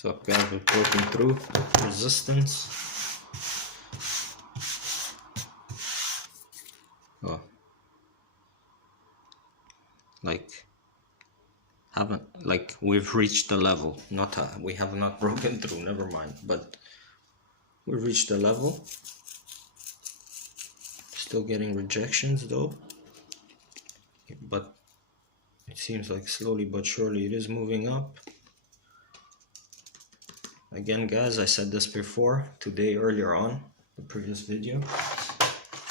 So guys, we're broken through resistance. Oh, we've reached the level. We have not broken through. Never mind. But we've reached the level. Still getting rejections though. But it seems like slowly but surely it is moving up. Again, guys, I said this before today, earlier on the previous video.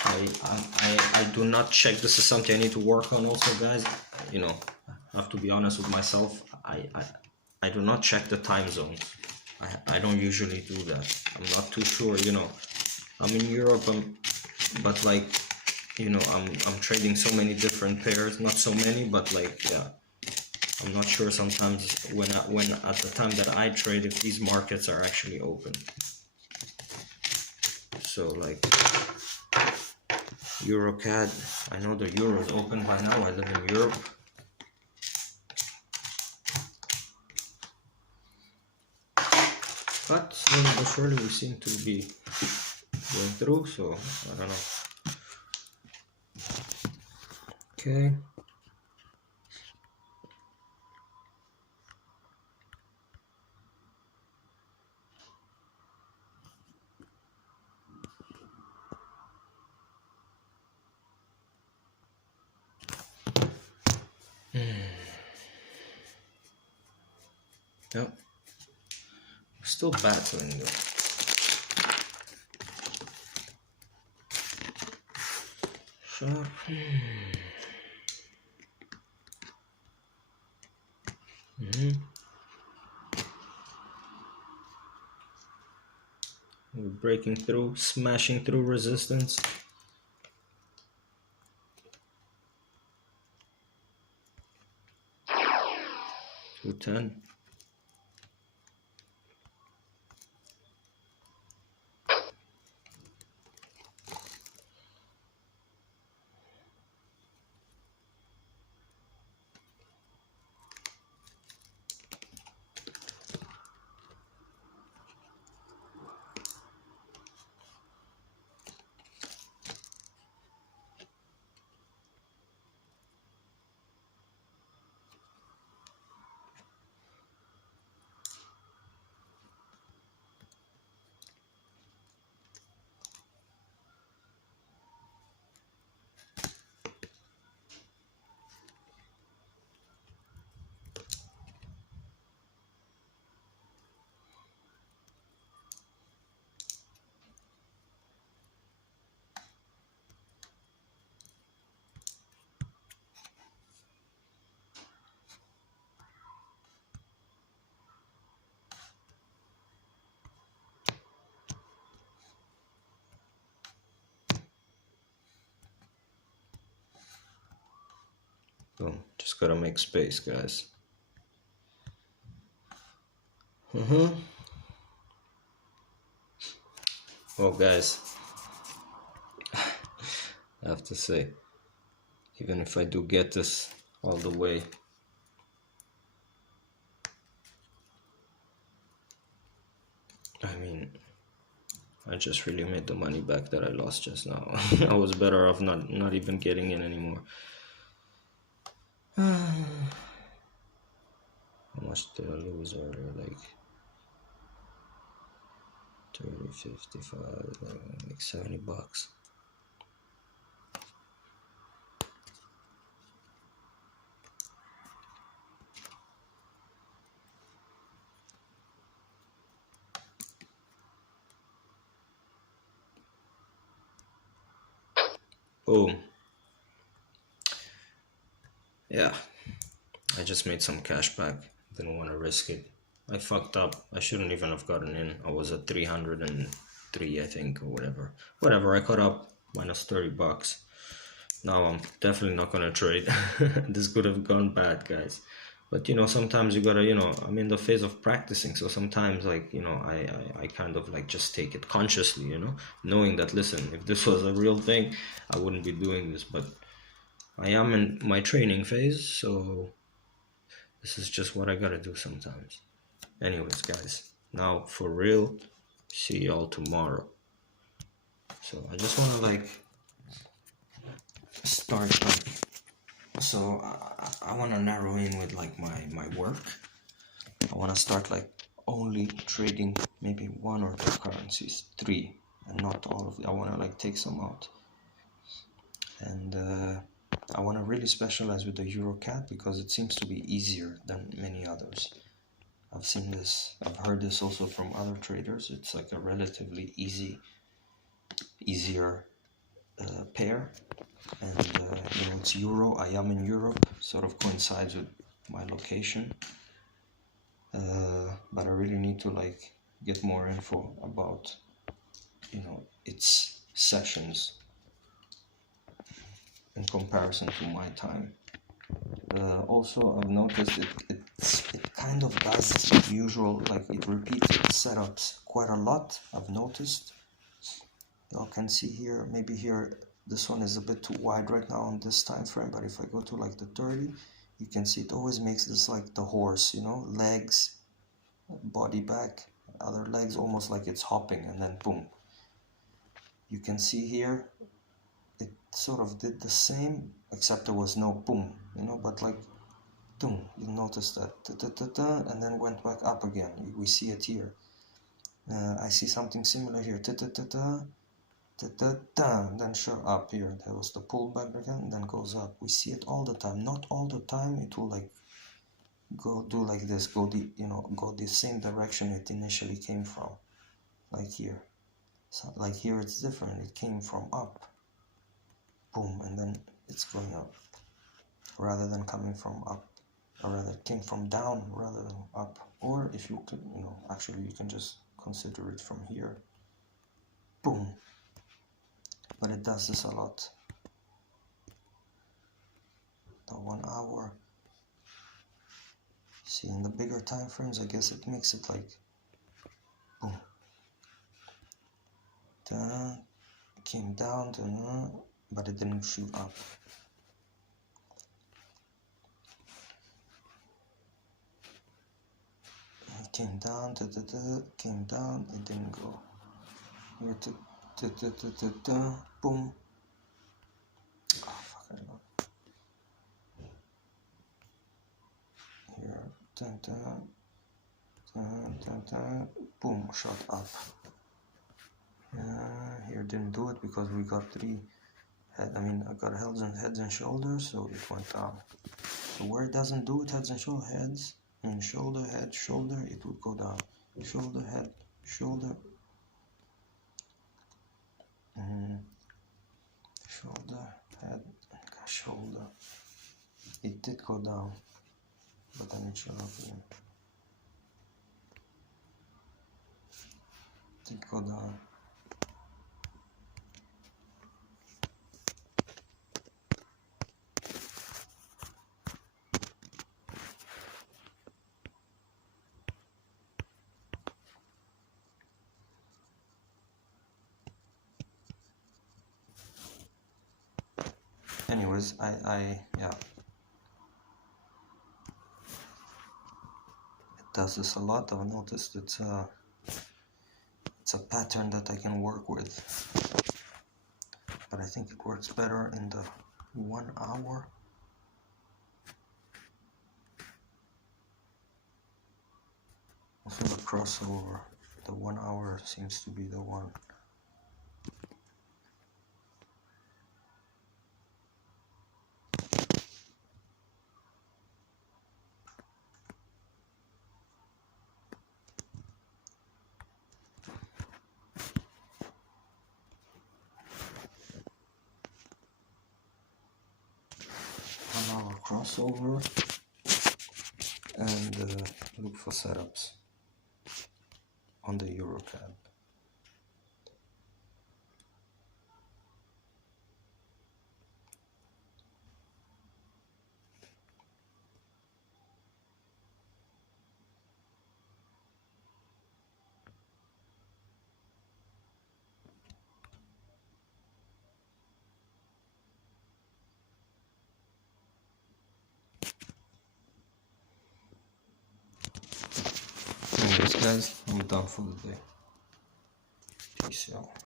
I do not check. This is something I need to work on also, guys. You know, I have to be honest with myself. I do not check the time zones. I don't usually do that. I'm not too sure, you know. I'm in Europe, but like, you know, I'm trading so many different pairs. Not so many, but like, yeah. I'm not sure sometimes when at the time that I trade, if these markets are actually open. So like EURCAD, I know the euro is open by now. I live in Europe. But slowly but surely we seem to be going through, so I don't know. Okay. Yep. Still battling though. Sharp. We're breaking through, smashing through resistance. $210. Boom. Just gotta make space, guys. Well, guys, I have to say, even if I do get this all the way, I mean, I just really made the money back that I lost just now. I was better off not even getting in anymore. How much did I lose earlier? Like 30, 55, like $70. Boom. Yeah, I just made some cash back. Didn't want to risk it. I fucked up. I shouldn't even have gotten in. I was at 303, I think, or whatever. Whatever, I caught up, minus $30. Now I'm definitely not gonna trade. This could have gone bad, guys. But you know, sometimes you gotta, you know, I'm in the phase of practicing, so sometimes, like, you know, I kind of like just take it consciously, you know, knowing that, listen, if this was a real thing, I wouldn't be doing this. But I am in my training phase, so this is just what I gotta do sometimes. Anyways, guys, now for real, see y'all tomorrow. So I just want to like start like, so I want to narrow in with like my work. I want to start like only trading maybe one or two currencies, three, and not all of them. I want to like take some out, and I want to really specialize with the EURCAD because it seems to be easier than many others. I've seen this, I've heard this also from other traders. It's like a relatively easier pair, and it's Euro. I am in Europe, sort of coincides with my location, but I really need to like get more info about its sessions in comparison to my time. Also, I've noticed it kind of does usual, like it repeats its setups quite a lot. I've noticed. Y'all can see here, maybe here, this one is a bit too wide right now on this time frame, but if I go to like the 30, you can see it always makes this like the horse, legs, body back, other legs, almost like it's hopping, and then boom. You can see here, it sort of did the same, except there was no boom, but like boom, you notice that, and then went back up again. We see it here. I see something similar here, then show up here. There was the pullback again, and then goes up. We see it all the time. Not all the time it will like go do like this, go the same direction it initially came from, like here. So like here it's different. It came from up, boom, and then it's going up, rather than coming from up, or rather it came from down rather than up. Or if you could, actually you can just consider it from here, boom. But it does this a lot. The 1 hour. See, in the bigger time frames, I guess it makes it like boom. Came down to, but it didn't shoot up. It came down, came down, it didn't go. Here, boom. Oh, fuck, I don't know. Here, boom, shot up. Here didn't do it because we got I got heads and shoulders, so it went down. So where it doesn't do it, heads and shoulders, shoulder, head, shoulder, it would go down. Shoulder, head, shoulder, shoulder, head, shoulder. It did go down, but then it showed up again. It did go down. Anyways, yeah. It does this a lot. I've noticed it's a pattern that I can work with. But I think it works better in the 1 hour. Also the crossover, the 1 hour seems to be the one. Crossover, and look for setups on the EURCAD. guys, I'm done for the day. Peace out.